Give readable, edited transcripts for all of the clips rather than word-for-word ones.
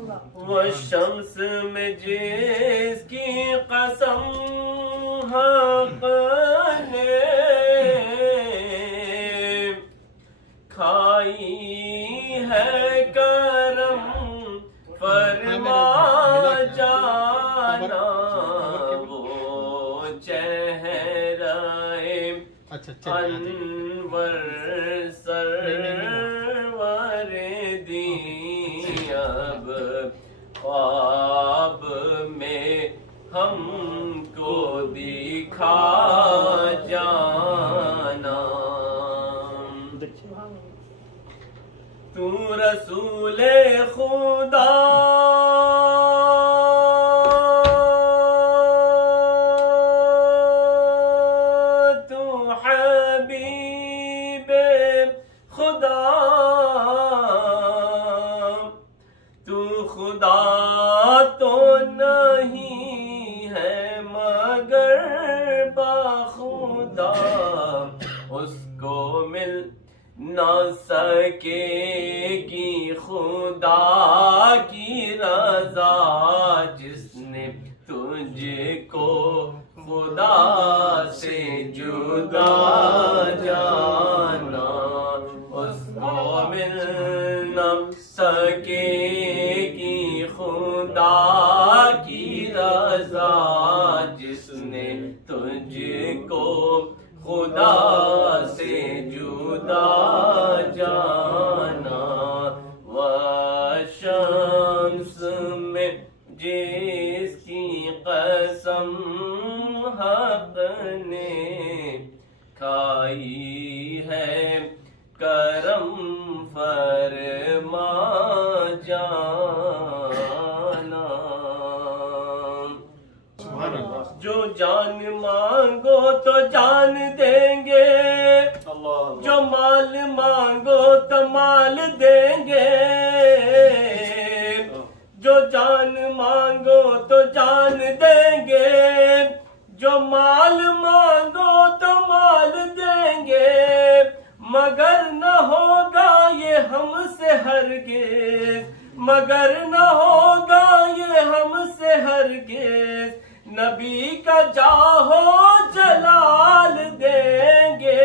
والشمس میں جس کی قسم حق نے کھائی ہے کرم فرما جانا، وہ چہرہ انور سرور دی اب خواب میں ہم کو دکھا جانا، تو رسول خدا تو حبیب خدا، تو خدا تو نہیں ہے مگر بخدا، اس کو مل نہ سکے گی خدا کی رضا، جس نے تجھ کو خدا سے جدا جانا، اس کو مل نہ سکے گی خدا کی رضا، جس نے تجھ کو خدا سے جدا جانا، والشمس میں جس کی قسم حق نے کھائی ہے کرم فرما جانا، جو جان مانگو تو جان دیں گے، جو مال مانگو تو مال دیں گے، جو جان مانگو تو جان دیں گے، جو مال مانگو تو مال دیں گے، مگر نہ ہوگا یہ ہم سے ہرگز، مگر نہ ہوگا یہ ہم سے ہرگز، نبی کا جاہو جلال دیں گے۔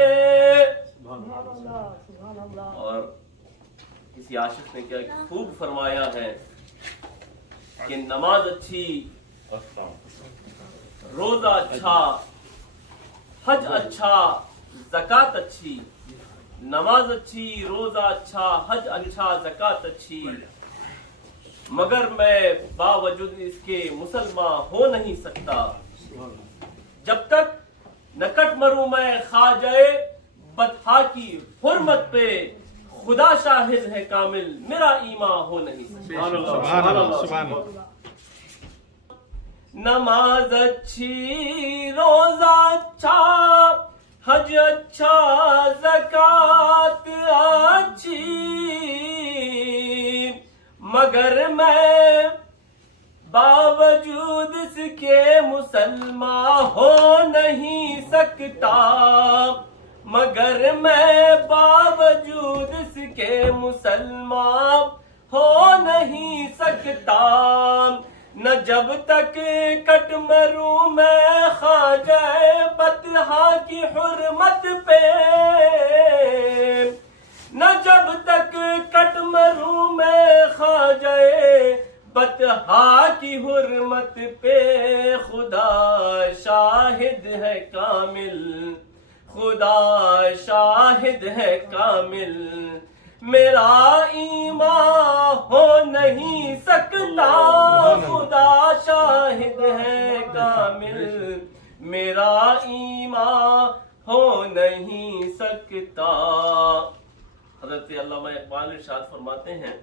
اور کسی عاشق نے کیا خوب فرمایا ہے کہ نماز اچھی، روزہ اچھا، حج اچھا، زکوٰۃ اچھی، نماز اچھی، روزہ اچھا، حج اچھا، زکوٰۃ اچھی، مگر میں باوجود اس کے مسلمان ہو نہیں سکتا، جب تک نہ کٹ مروں میں خواجہ بطحا کی حرمت پہ، خدا شاہد ہے کامل میرا ایمان ہو نہیں سکتا۔ نماز اچھی، روزہ اچھا، حج اچھا، زکوٰۃ اچھی، مگر میں باوجود اس کے مسلمان ہو نہیں سکتا، مگر میں باوجود اس کے مسلمان ہو نہیں سکتا، نہ جب تک کٹ مروں میں خواجہ بطحا کی حرمت پہ، نہ جب تک کٹ مروں میں خواجہ بطحا کی حرمت پہ، خدا شاہد ہے کامل، خدا شاہد ہے کامل، میرا ایمان ہو نہیں سکتا، خدا شاہد ہے کامل، میرا ایمان ہو نہیں سکتا۔ حضرت علامہ اقبال ارشاد فرماتے ہیں،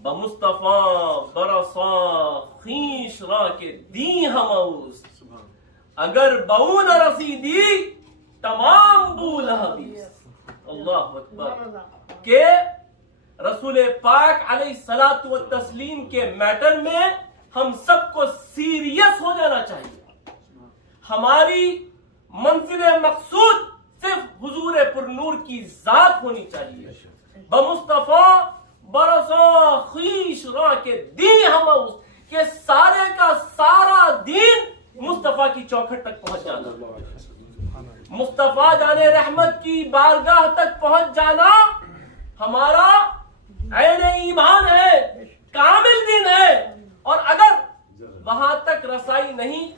بمصطفیٰ برساں خیش را کے دی ہموز، اگر بہو نہ رسیدی تمام بول حدیث۔ اللہ اکبر، کہ رسول پاک علیہ الصلوۃ والتسلیم کے میٹر میں ہم سب کو سیریس ہو جانا چاہیے۔ ہماری منزل مقصود صرف حضور پر نور کی ذات ہونی چاہیے۔ بمصطفیٰ برساں خیش کے دین ہماؤس کہ سارے کا سارا دین مصطفیٰ کی چوکھٹ تک پہنچ جانا، مصطفیٰ جان رحمت کی بارگاہ تک پہنچ جانا ہمارا عین ایمان ہے، کامل دین ہے۔ اور اگر وہاں تک رسائی نہیں،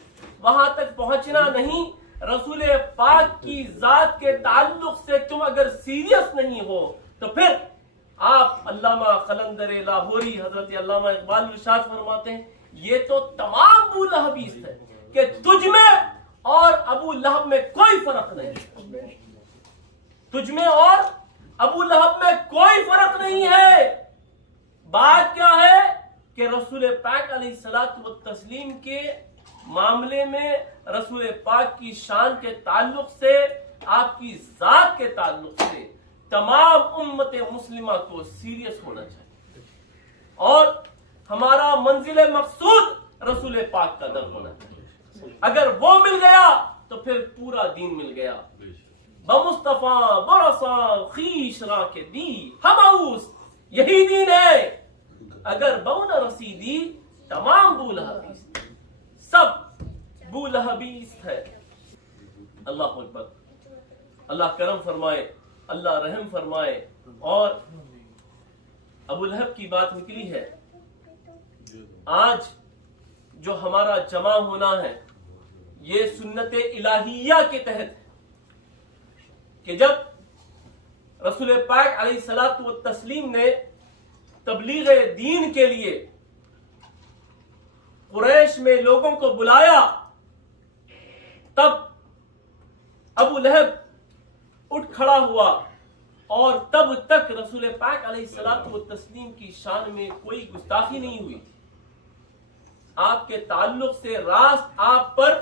وہاں تک پہنچنا نہیں، رسول پاک کی ذات کے تعلق سے تم اگر سیریس نہیں ہو تو پھر آپ علامہ قلندر لاہوری حضرت علامہ اقبال ارشاد فرماتے ہیں یہ تو تمام ابو لہبیست ہے کہ تجھ میں اور ابو لہب میں کوئی فرق نہیں، تجھ میں اور ابو لہب میں کوئی فرق نہیں ہے۔ بات کیا ہے کہ رسول پاک علیہ الصلوۃ والتسلیم کے معاملے میں، رسول پاک کی شان کے تعلق سے، آپ کی ذات کے تعلق سے تمام امت مسلمہ کو سیریس ہونا چاہیے، اور ہمارا منزل مقصود رسول پاک کا در ہونا چاہیے۔ اگر وہ مل گیا تو پھر پورا دین مل گیا۔ بمصطفیٰ برساں خیش را کے دی ہماؤس، یہی دین ہے۔ اگر بو نہ رسیدی تمام بو لہبیست، سب بو لہبیست ہے۔ اللہ اکبر، اللہ کرم فرمائے، اللہ رحم فرمائے۔ اور ابو لہب کی بات نکلی ہے، آج جو ہمارا جمع ہونا ہے یہ سنت الہیہ کے تحت ہے کہ جب رسول پاک علیہ الصلوۃ والتسلیم نے تبلیغ دین کے لیے قریش میں لوگوں کو بلایا، تب ابو لہب اٹھ کھڑا ہوا، اور تب تک رسول پاک علیہ الصلوۃ والتسلیم کی شان میں کوئی گستاخی نہیں ہوئی تھی۔ آپ کے تعلق سے راست آپ پر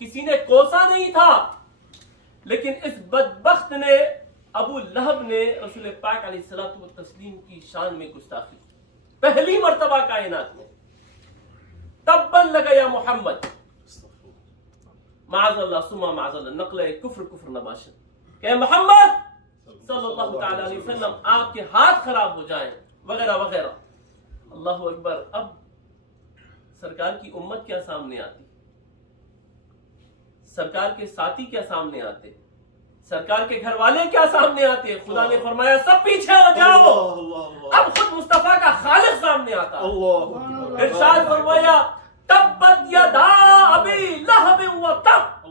کسی نے کوسا نہیں تھا، لیکن اس بدبخت نے، ابو لہب نے رسول پاک علیہ الصلوۃ والتسلیم کی شان میں گستاخی کی، پہلی مرتبہ کائنات میں۔ تباً لک یا محمد، معاذ اللہ ثم معاذ اللہ، نقل کفر نباشد کہ محمد صلی اللہ تعالی علیہ وسلم آپ کے ہاتھ خراب ہو جائیں وغیرہ وغیرہ۔ اللہ اکبر۔ اب سرکار کی امت کیا سامنے آتی، سرکار کے ساتھی کیا سامنے آتے، سرکار کے گھر والے کیا سامنے آتے؟ خدا نے فرمایا سب پیچھے ہو جاؤ۔ اب خود مصطفیٰ کا خالق سامنے آتا، ارشاد فرمایا تبت یدا ابی لہب وتب،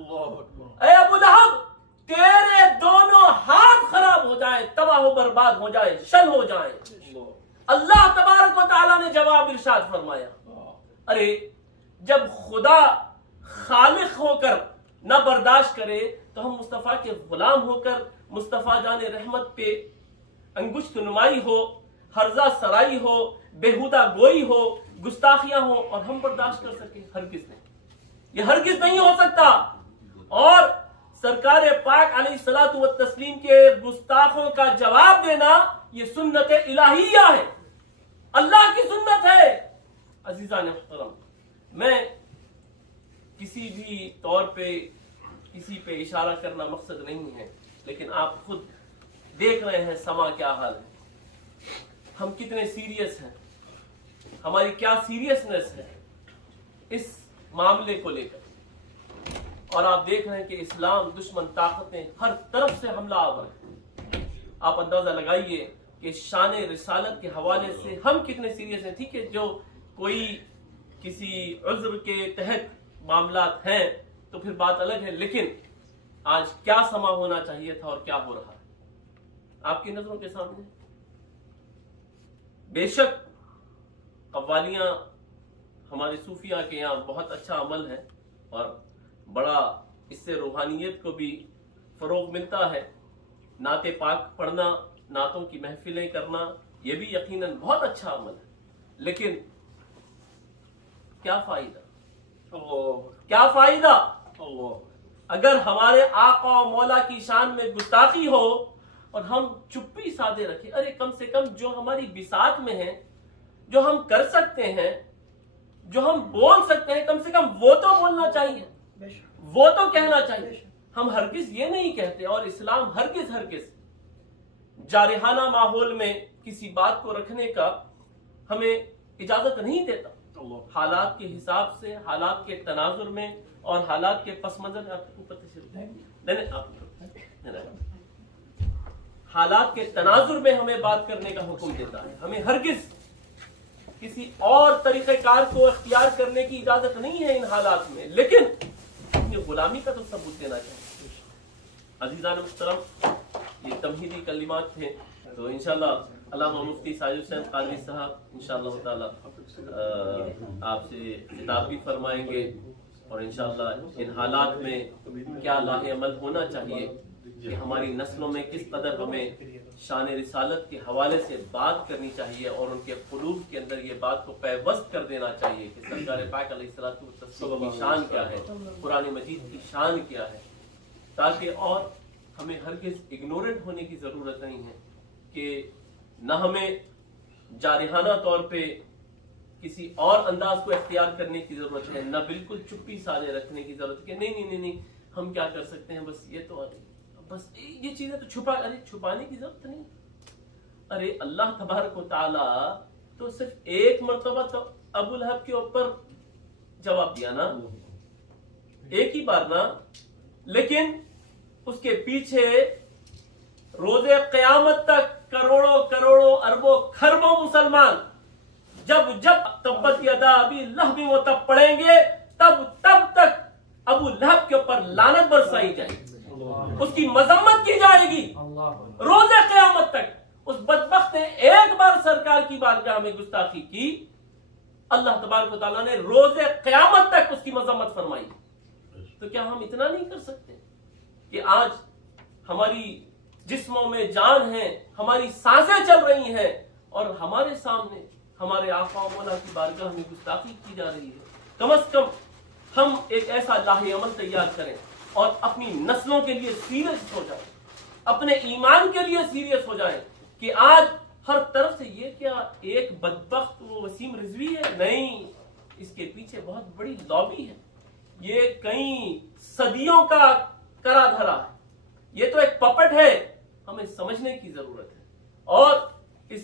اے ابو لہب تیرے دونوں ہاتھ خراب ہو جائیں، تباہ و برباد ہو جائیں، شل ہو جائیں۔ اللہ تبارک و تعالیٰ نے جواب ارشاد فرمایا، ارے جب خدا خالق ہو کر نہ برداشت کرے تو ہم مصطفیٰ کے غلام ہو کر مصطفیٰ جان رحمت پہ انگشت نمائی ہو، ہرزہ سرائی ہو، بےہودہ گوئی ہو، گستاخیاں ہو، اور ہم برداشت کر سکیں؟ ہرگز نہیں، یہ ہرگز نہیں ہو سکتا۔ اور سرکار پاک علیہ الصلوۃ والتسلیم کے گستاخوں کا جواب دینا یہ سنت الہیہ ہے، اللہ کی سنت ہے۔ عزیزان محترم، میں کسی بھی طور پہ کسی پہ اشارہ کرنا مقصد نہیں ہے، لیکن آپ خود دیکھ رہے ہیں سما کیا حال ہے، ہم کتنے سیریس ہیں، ہماری کیا سیریسنس ہے اس معاملے کو لے کر۔ اور آپ دیکھ رہے ہیں کہ اسلام دشمن طاقتیں ہر طرف سے حملہ آور ہیں۔ آپ اندازہ لگائیے کہ شان رسالت کے حوالے سے ہم کتنے سیریس ہیں۔ ٹھیک ہے، جو کوئی کسی عذر کے تحت معاملات ہیں تو پھر بات الگ ہے، لیکن آج کیا سما ہونا چاہیے تھا اور کیا ہو رہا ہے آپ کی نظروں کے سامنے۔ بے شک قوالیاں ہمارے صوفیہ کے یہاں بہت اچھا عمل ہے، اور بڑا اس سے روحانیت کو بھی فروغ ملتا ہے۔ نعت پاک پڑھنا، نعتوں کی محفلیں کرنا، یہ بھی یقیناً بہت اچھا عمل ہے، لیکن کیا فائدہ؟ کیا فائدہ اگر ہمارے آقا و مولا کی شان میں گستاخی ہو اور ہم چپی سادے رکھیں؟ ارے کم سے کم جو ہماری بساط میں ہے، جو ہم کر سکتے ہیں، جو ہم بول سکتے ہیں، کم سے کم وہ تو بولنا چاہیے، وہ تو کہنا چاہیے۔ ہم ہرگز یہ نہیں کہتے، اور اسلام ہرگز جارحانہ ماحول میں کسی بات کو رکھنے کا ہمیں اجازت نہیں دیتا. حالات کے حساب سے، حالات کے تناظر میں اور حالات کے پس منظر میں آپ کو پتہ چلتا ہے حالات کے تناظر میں ہمیں بات کرنے کا حکم دیتا ہے. ہمیں ہرگز کسی اور طریقہ کار کو اختیار کرنے کی اجازت نہیں ہے ان حالات میں، لیکن اپنی غلامی کا تو ثبوت دینا چاہیے. عزیزان محترم، یہ تمہیدی کلمات تھے، تو انشاءاللہ علامہ مفتی ساجد حسین قادری صاحب انشاءاللہ تعالی آپ سے خطاب بھی فرمائیں گے، اور انشاءاللہ ان حالات میں کیا لاہ عمل ہونا چاہیے کہ ہماری نسلوں میں کس قدر ہمیں شان رسالت کے حوالے سے بات کرنی چاہیے، اور ان کے قلوب کے اندر یہ بات کو پیوست کر دینا چاہیے کہ سرکار پاک علیہ الصلوۃ والتسلیم کی شان کیا ہے، قرآن مجید کی شان کیا ہے، تاکہ اور ہمیں ہرگز اگنورنٹ ہونے کی ضرورت نہیں ہے کہ نہ ہمیں جارحانہ طور پہ کسی اور انداز کو اختیار کرنے کی ضرورت ہے، نہ بالکل چپی سادے رکھنے کی ضرورت ہے کہ نہیں ہم کیا کر سکتے ہیں، بس یہ تو بس یہ چیزیں تو چھپانے کی ضرورت نہیں. ارے اللہ تبارک و تعالی تو صرف ایک مرتبہ تو ابو لہب کے اوپر جواب دیا نا، ایک ہی بار نا، لیکن اس کے پیچھے روز قیامت تک کروڑوں اربوں خربوں مسلمان جب تبت یدا ابی لہب وہ تب پڑھیں گے، تب تک ابو لہب کے اوپر لعنت برسائی جائے گی، اس کی مذمت کی جائے گی روز قیامت تک. اس بدبخت نے ایک بار سرکار کی بارگاہ میں گستاخی کی، اللہ تبارک و تعالیٰ نے روز قیامت تک اس کی مذمت فرمائی. تو کیا ہم اتنا نہیں کر سکتے کہ آج ہماری جسموں میں جان ہے، ہماری سانسیں چل رہی ہیں، اور ہمارے سامنے ہمارے آقا و مولا کی بارگاہ میں گستاخی کی جا رہی ہے؟ کم از کم ہم ایک ایسا لاہ عمل تیار کریں اور اپنی نسلوں کے لیے سیریس ہو جائیں، اپنے ایمان کے لیے سیریس ہو جائیں کہ آج ہر طرف سے یہ کیا ایک بدبخت وہ وسیم رضوی ہے؟ نہیں، اس کے پیچھے بہت بڑی لابی ہے، یہ کئی صدیوں کا کرا دھرا ہے، یہ تو ایک پپٹ ہے. ہمیں سمجھنے کی ضرورت ہے اور اس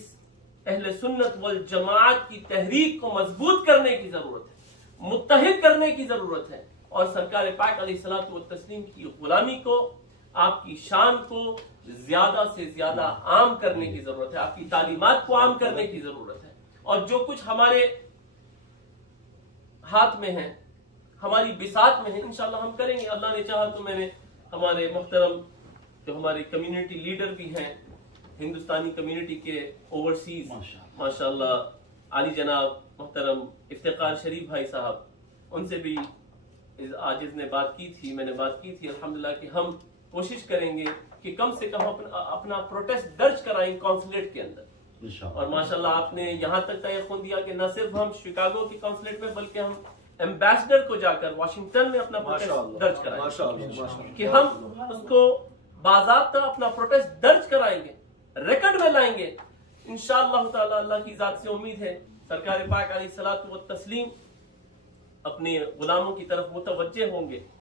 اہل سنت والجماعت کی تحریک کو مضبوط کرنے کی ضرورت ہے، متحد کرنے کی ضرورت ہے، اور سرکار پاک علیہ الصلوۃ والتسلیم کی غلامی کو، آپ کی شان کو زیادہ سے زیادہ عام کرنے کی ضرورت ہے، آپ کی تعلیمات کو عام کرنے کی ضرورت ہے. اور جو کچھ ہمارے ہاتھ میں ہے، ہماری بساط میں ہے، انشاءاللہ ہم کریں گے. اللہ نے چاہا تو میں نے ہمارے محترم جو ہمارے کمیونٹی لیڈر بھی ہیں ہندوستانی کمیونٹی کے اوورسیز، ماشاءاللہ عالی جناب محترم افتخار شریف بھائی صاحب، ان سے بھی آج نے بات کی تھی، میں نے بات کی تھی الحمدللہ کہ ہم کوشش کریں گے کہ کم سے کم اپنا پروٹیسٹ درج کرائیں کونسلیٹ کے اندر. اور ماشاءاللہ آپ نے یہاں تک تیقن دیا کہ نہ صرف ہم شکاگو کی کونسلیٹ میں بلکہ ہم ایمبیسڈر کو جا کر واشنگٹن میں اپنا پروٹیسٹ درج کرائیں کہ ہم اس کو باضابطہ اپنا پروٹیسٹ درج کرائیں گے، ریکارڈ میں لائیں گے. انشاءاللہ تعالی اللہ کی ذات سے امید ہے سرکار پاک علیہ الصلوۃ والتسلیم اپنے غلاموں کی طرف متوجہ ہوں گے.